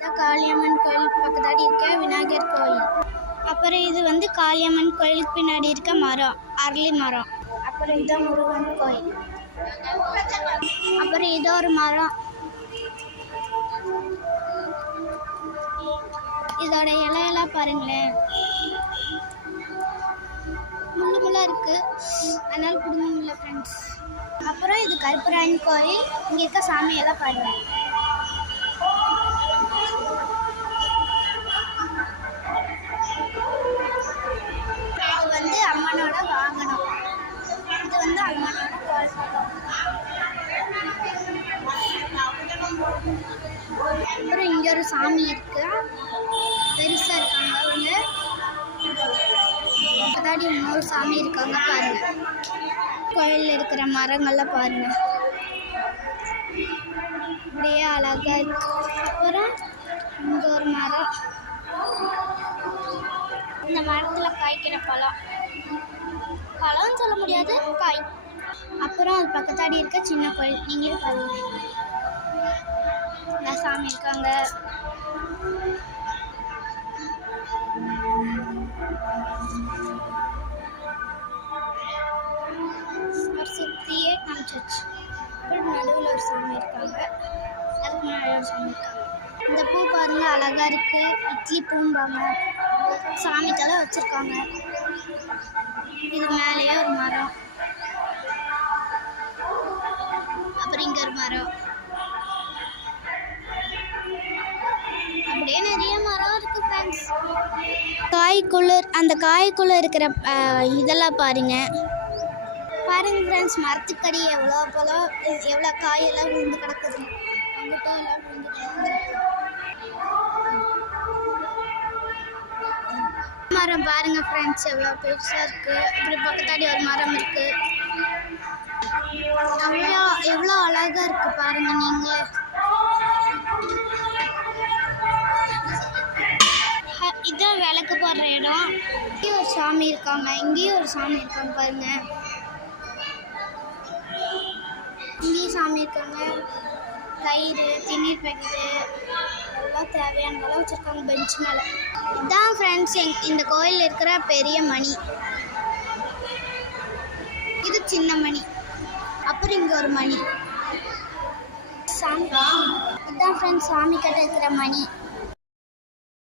இந்த காளியம்மன் கோயில் பக்கத்தாடி இருக்க விநாயகர் கோயில். அப்புறம் இது வந்து காளியம்மன் கோயிலுக்கு பின்னாடி இருக்க மரம், அரளி மரம். அப்புறம் இதுதான் முருகன் கோயில். அப்புறம் இதோ ஒரு மரம், இதோட இலையெல்லாம் பாருங்களேன், முள்ளு முள்ளா இருக்கு, அதனால பிடுங்க முடியல ஃப்ரெண்ட்ஸ். அப்புறம் இது கருப்பராயன் கோயில். இங்கே இருக்க சாமியெல்லாம் பாருங்க. இது வந்து அம்மனோட வாகனம். இது வந்து அம்மனோட கோயில். அப்புறம் இங்க ஒரு சாமி இருக்கு, பெருசா இருக்காங்க அவங்க. அதாடி இன்னொரு சாமி இருக்காங்க பாருங்க. கோயிலில் இருக்கிற மரங்கள்லாம் பாருங்க, அப்படியே அழகா இருக்கு. அப்புறம் இங்க ஒரு மரம், இந்த மரத்துல காய்க்கிற பழம் சொல்ல முடியாது, காய். அப்புறம் அது பக்கத்தாடி இருக்க சின்ன கோயில், நீங்களே பாருங்க. இந்த சாமி இருக்காங்க. சுத்தியே காமிச்சிருச்சு. அப்புறம் நடுவில் ஒரு சாமி இருக்காங்க, அதுக்கு முன்னாடி ஒரு சாமி இருக்காங்க. இந்த பூ பாருங்க, அழகா இருக்கு. இட்லி பூம்பாங்க, சாமி தலை வச்சிருக்காங்க. இது மேலேயே ஒரு மரம், அப்புறம் இங்க ஒரு மரம், அப்படியே நிறைய மரம் இருக்கு ஃப்ரெண்ட்ஸ். அந்த காய்க்குள்ள இருக்கிற இதெல்லாம் பாருங்க ஃப்ரெண்ட்ஸ். மரத்துக்கடி எவ்வளோ காயெல்லாம் விழுந்து கிடக்குது, அங்கிட்ட எல்லாம் விழுந்து கிடக்குது. மரம் பாருங்க ஃப்ரெண்ட்ஸ், எவ்வளோ பெருசாக இருக்கு. இப்படி பக்கத்தாடி ஒரு மரம் இருக்கு, எவ்வளோ அழகா இருக்கு பாருங்க நீங்க. இதான் விளக்கு போடுற இடம். இங்கேயும் ஒரு சாமி இருக்காங்க, இங்கேயும் ஒரு சாமி இருக்காங்க பாருங்க. இங்கேயும் சாமி இருக்காங்க. தயிர், திண்ணீர் பேக்கெட்டு எல்லாம் தேவையானதெல்லாம் வச்சுருக்காங்க பெஞ்ச் மேலே. இதுதான் ஃப்ரெண்ட்ஸ் இந்த கோயில் இருக்கிற பெரிய மணி. இது சின்ன மணி. அப்புறம் இங்கே ஒரு மணி சாமி. இதுதான் ஃப்ரெண்ட்ஸ் சாமி கிட்ட இருக்கிற மணி.